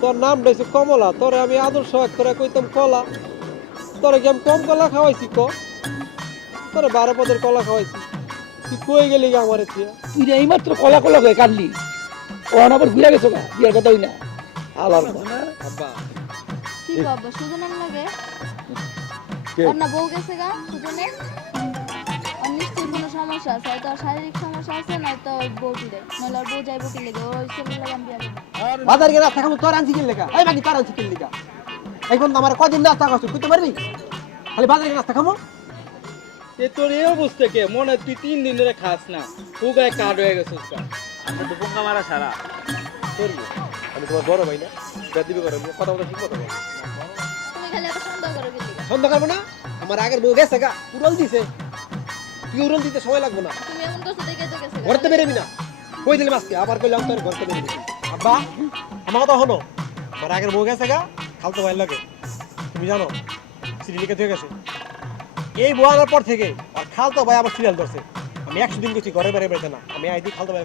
তোর নাম রয়েছে কমলা, তোরে আমি আদর্শ এক করে কইতাম কলা। তোরে কি আমি কম কলা খাওয়াইছি ক? তোরে 12 পদের কলা খাওয়াইছি, তুই কই গেলি গা আমার এথিয়া? তুই যে এইমাত্র কলা কলা হয়ে কাটলি, ও আবার ঘুরে গেছো গা, বিয়ার কথা হই না আলার আব্বা কি গো আব্বা সুজনের লাগে কে? ওর না বউ গেছে গা সুজনের। ওর নিশ্চয়ই কোনো সমস্যা আছে, হয়তো ওর শারীরিক সমস্যা আছে, নয়তো ওর বউ দিলে, নইলে ওর বউ যাইবো কি লেগে, ওই ছেলের লাগে আমি বিয়া করবো। বাজার গেলে রাস্তা খাবো, তোর আনছি কিন লেখা? এই বাকি তোর আনছি কিন লেখা? এখন তো আমার কদিন রাস্তা খাচ্ছ, কইতে পারবি? খালি বাজার গেলে রাস্তা খাবো? এ তোর এই অবস্থা কে? মনে হয় তুই 3 দিন ধরে খাস না, পুগায় কাঠ হয়ে গেছিস কা। আমরা তো পোকা মারা সারা করবো, আমি তোমার বড় ভাই না? দিবি করো, কথা বলতে ঠিক কথা বলো। তুমি খালি এত সন্দেহ করো কি লেগে? সন্ধ্যা খাবো না? আমার আগের বউ গেছে গা, উড়ল দিছে। তুই উড়ল দিতে সময় লাগবো না, তুমি এমন করছো দেখে তো গেছে গা। ঘরতে বেরোবি না। কই দিলে আজকে আবার কইলাম তোর ঘরতে বেরোবি। আব্বা আমার কথা হলো, আমার আগের বউ গেছে গা, খালতো ভাই লাগে। তুমি জানো সিরিয়াল লিখে দিয়ে গেছে। এই বউ আনার পর থেকে আর খালতো ভাই আমার সিরিয়াল ধরছে। আমি 100 দিন গেছি ঘরে বেড়ে বেড়াতে না, আমি আইদি খালতো ভাই